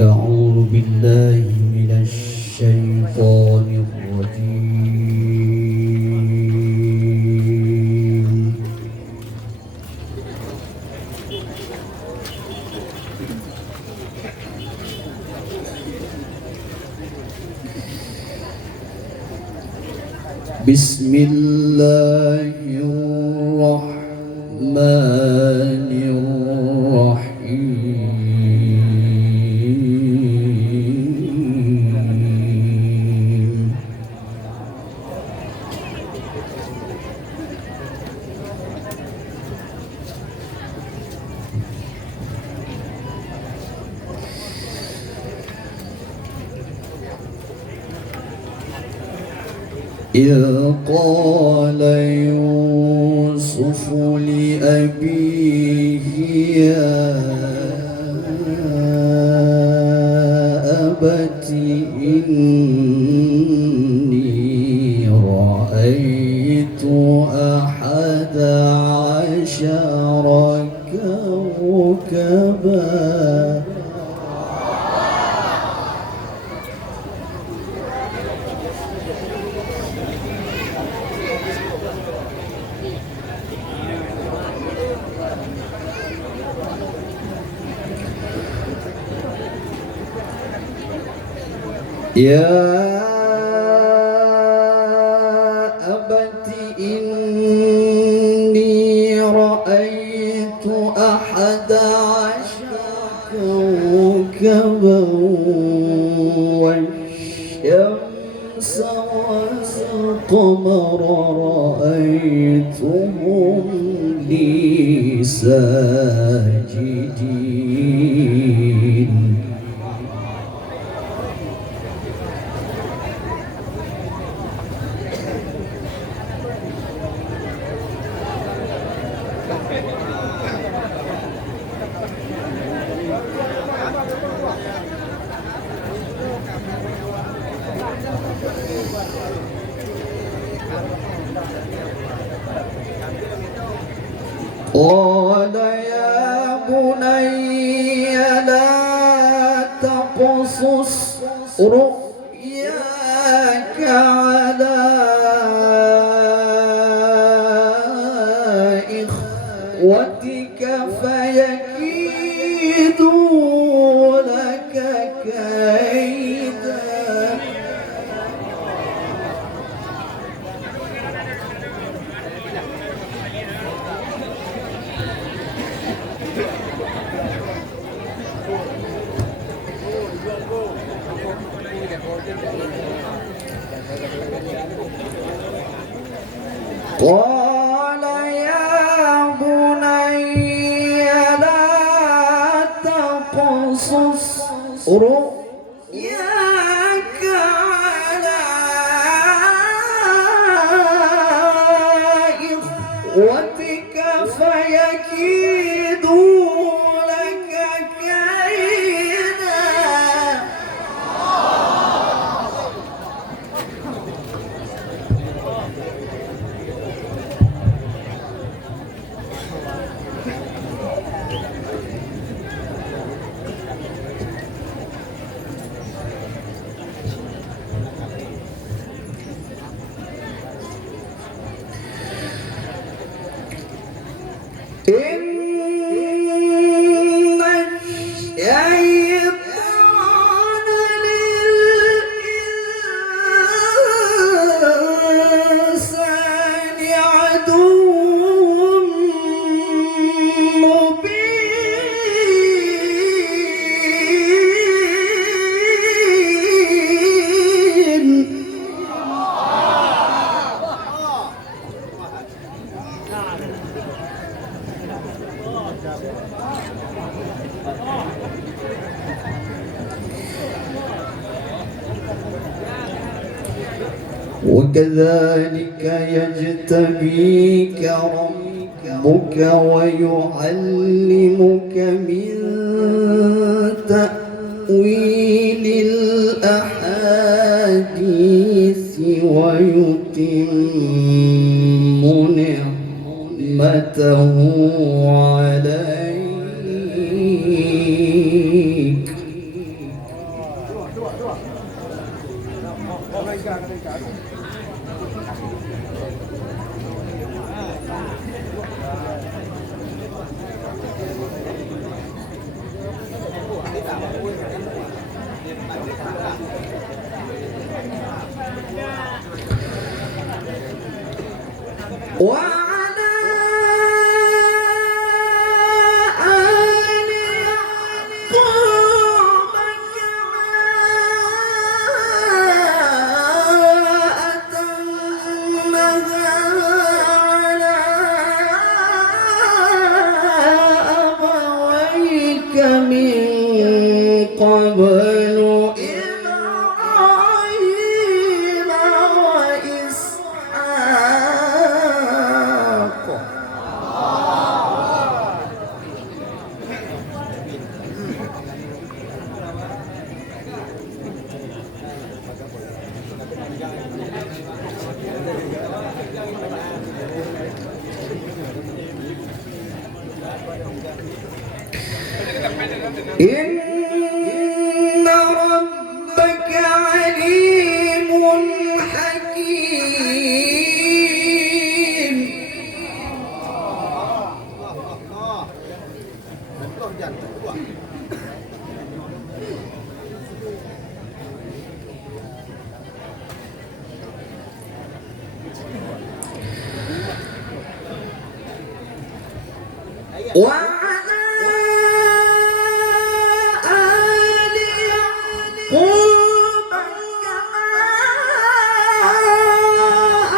أعوذ بالله من الشيطان الرجيم. بسم الله الرحمن الرحيم. إذ قال يوسف لأبيه يا أبت إني رأيت 11 كوكبا يا أبت إني رأيت 11 كوكبا والشمس والقمر رأيتهم لي ساجدين. قال يا بني لا تقصص رؤياك على إخوتك فيكيدوا لك كيدا. قال يا بني لا تقصص رؤياك على إخوتك فيكيدوا لك كيدا. إن الشيطان للإنسان عدو مبين. وكذلك يجتبيك ربك ويعلمك من تأويل الأحاديث ويتم نعمته عليك وعلى آل يعقوب كما أتمها على أبويك من قبل إبراهيم وإسحاق. إن ربك عليم حكيم. وعلى آل يعقوب كما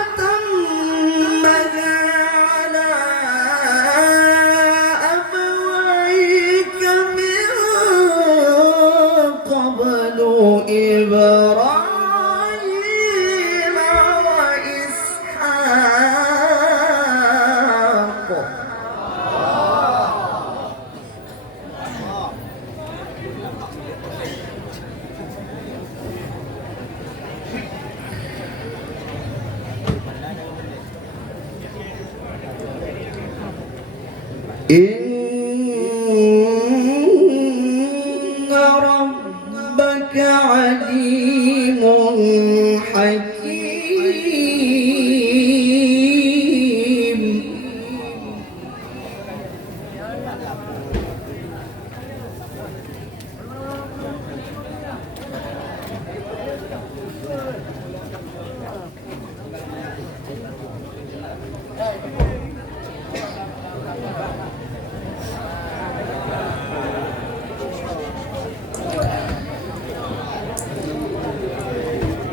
أتمها على أبويك من قبل إبراهيم وإسحاق. إن ربك عليم حكيم.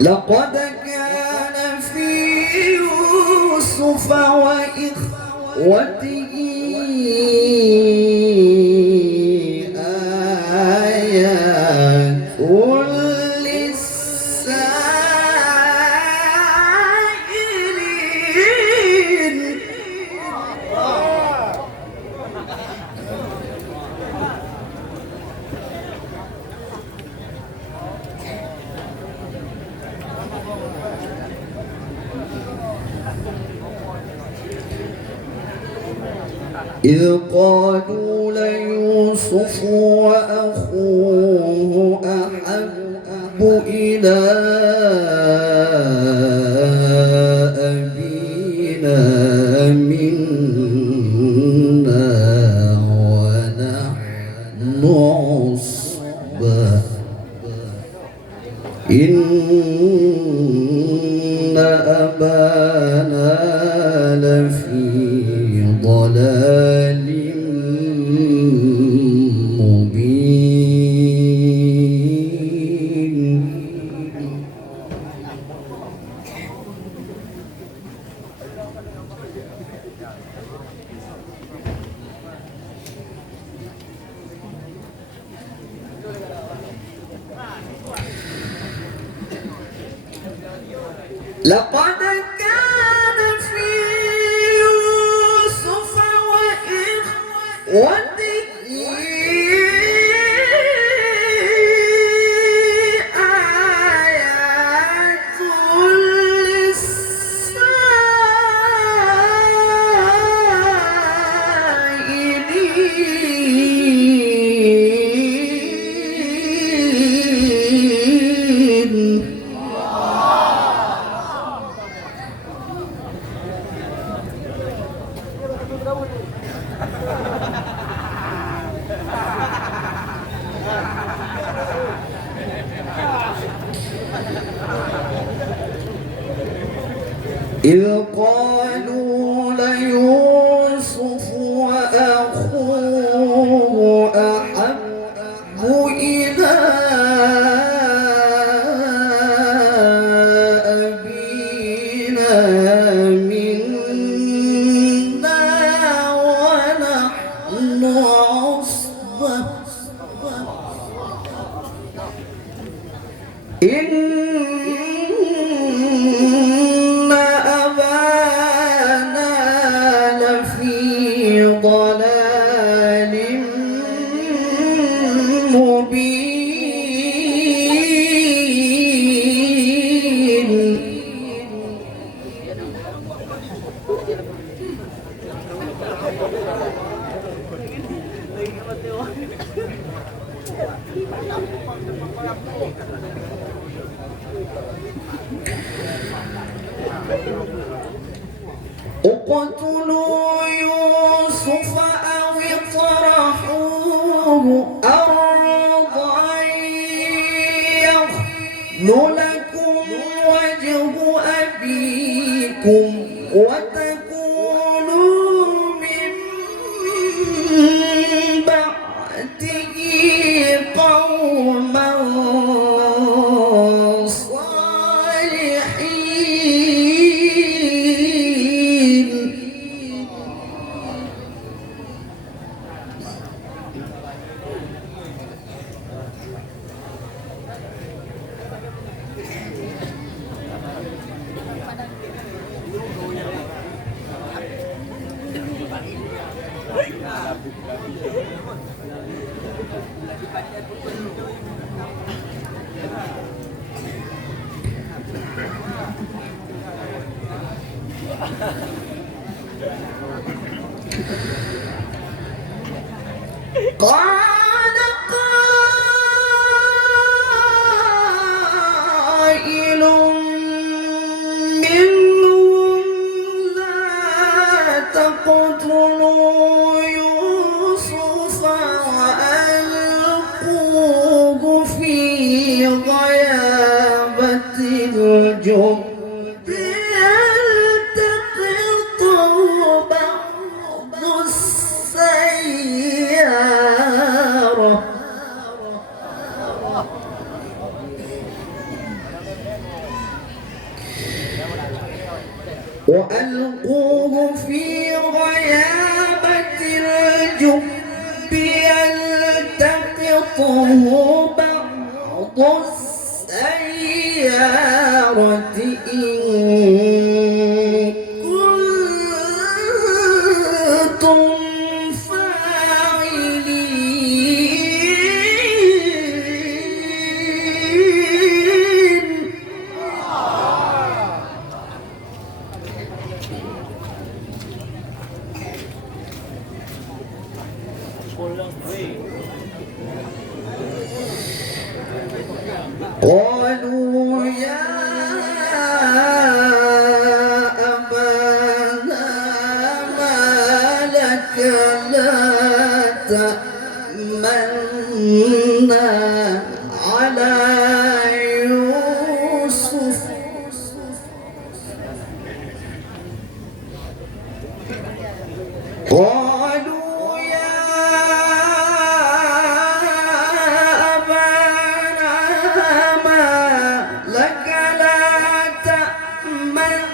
لقد كان في يوسف وإخوته آيات للسائلين. إذ قالوا ليوسف وأخوه أحب إلى أبينا منا ونحن عصبة إن أبانا لفي ضلال مبين. لقد كان في يوسف وإخوته آيات للسائلين. إذ قالوا إن أبانا لفي ضلال مبين اقتلوا يوسف أو اطرحوه أرضا يخل لكم وجه أبيكم وتكونوا من بعده قوما قال قائل منهم لا تقتلوا يوسف وألقوه في غيابة الجب وألقوه في غيابة الجب يلتقطه بعض السيارة إن كنتم قالوا يا أبانا ما لك لا تأمنا على يوسف قالوا يا أبانا ما لك لا تأمنا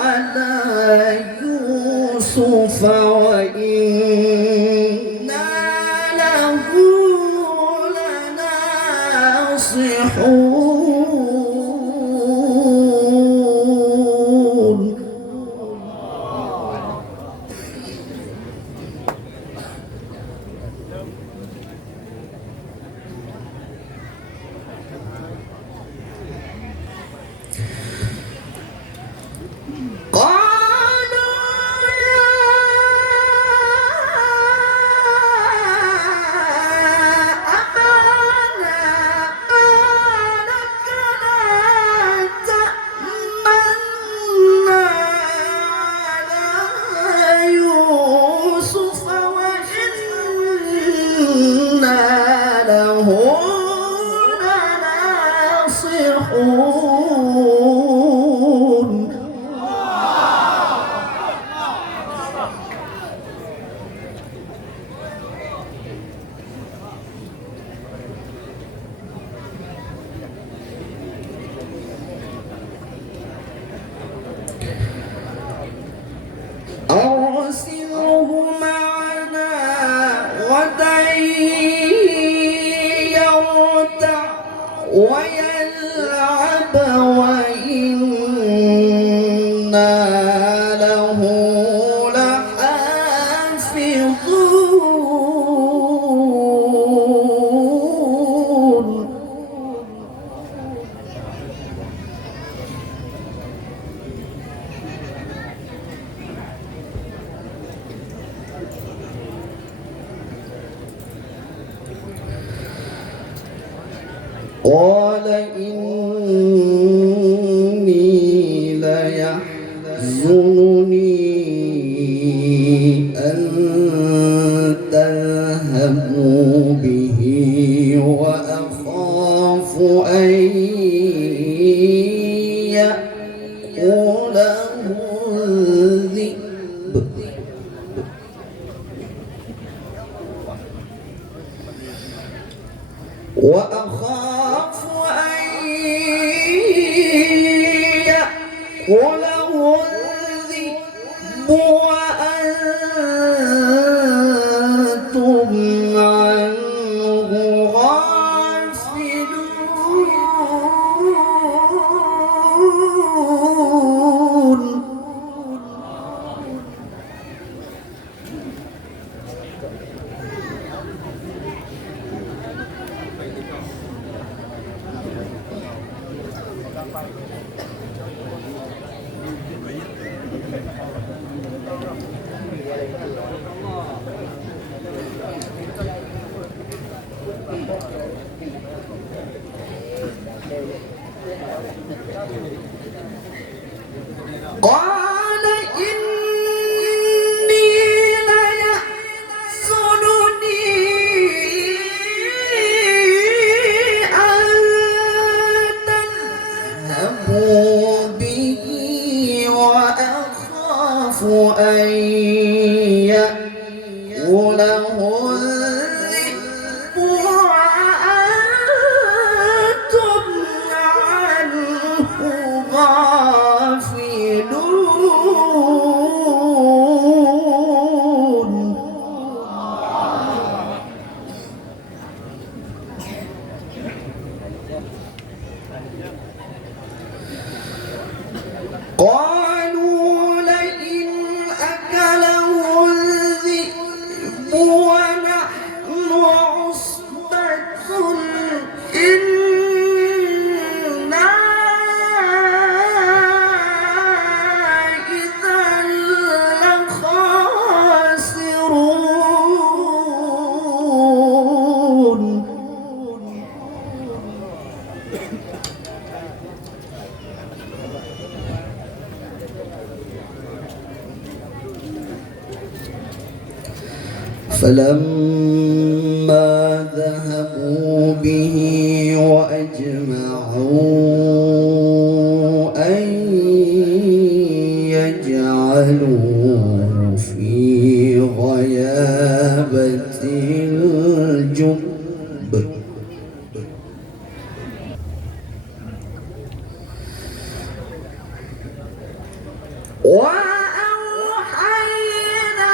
على يوسف وإنا له لناصحون قالوا يا ويلعب وإنا له لحافظون قال إني ليحزنني أن تذهبوا به وأخاف أن يأكله الذئب وأخاف أن يأكله الذئب وأنتم عنه غافلون قال إني ليحزنني أن تذهبوا به وأخاف أن يأكله الذئب وأنتم عنه غافلون قالوا لئن أكله الذئب ونحن عصبة إنا إذا لخاسرون فلما ذهبوا به وأجمعوا أن يجعلوه في غيابة الجب وأوحينا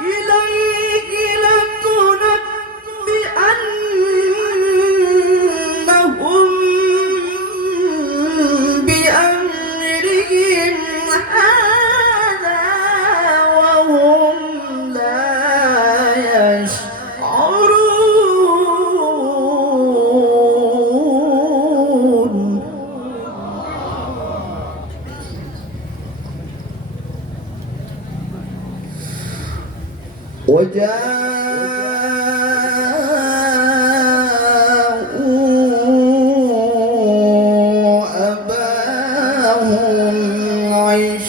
إليه لتنبئنهم بأمرهم هذا وهم لا يشعرون وجاءوا أباهم عشاء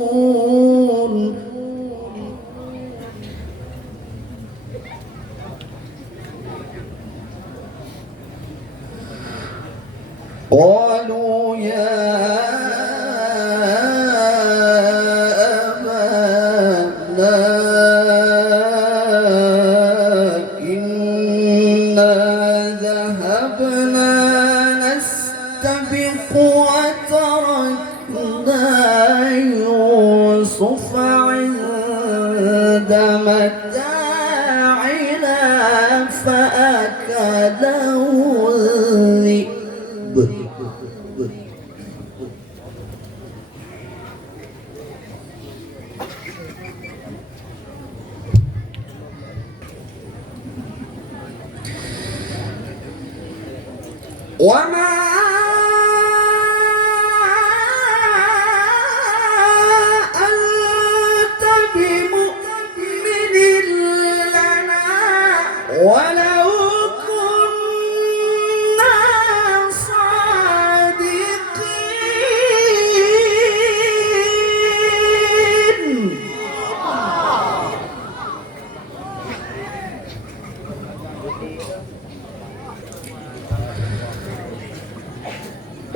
يبكون قالوا يا أبانا إنا ذهبنا نستبق له الذئب وما أنت بمؤمن لنا ولو كنا صادقين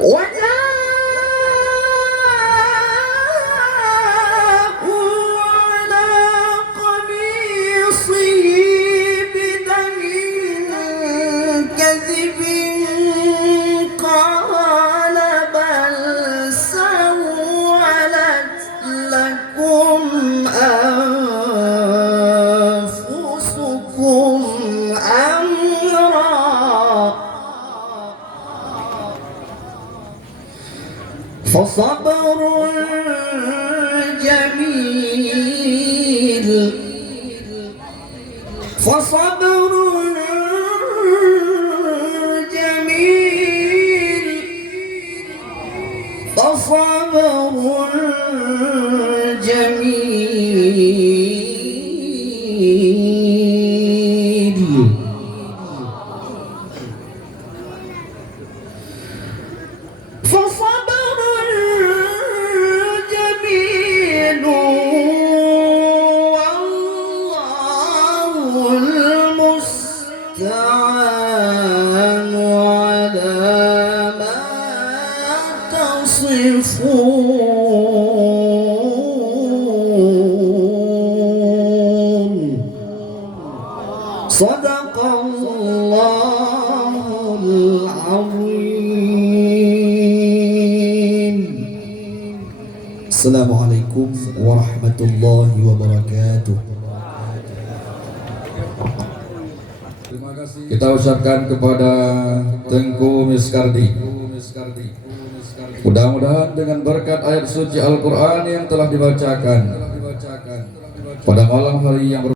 وجاءوا على قميصه بدم كذب قال بل سولت لكم أنفسكم أمرا فصبر جميل فصبر جميل فصبر جميل فصبر جميل والله المستعان على ما تصفون صدق الله العظيم. Assalamualaikum warahmatullahi wabarakatuh. Terima kasih kita ucapkan kepada Tengku Miskardi. Mudah-mudahan dengan berkat ayat suci Al-Quran yang telah dibacakan pada malam hari yang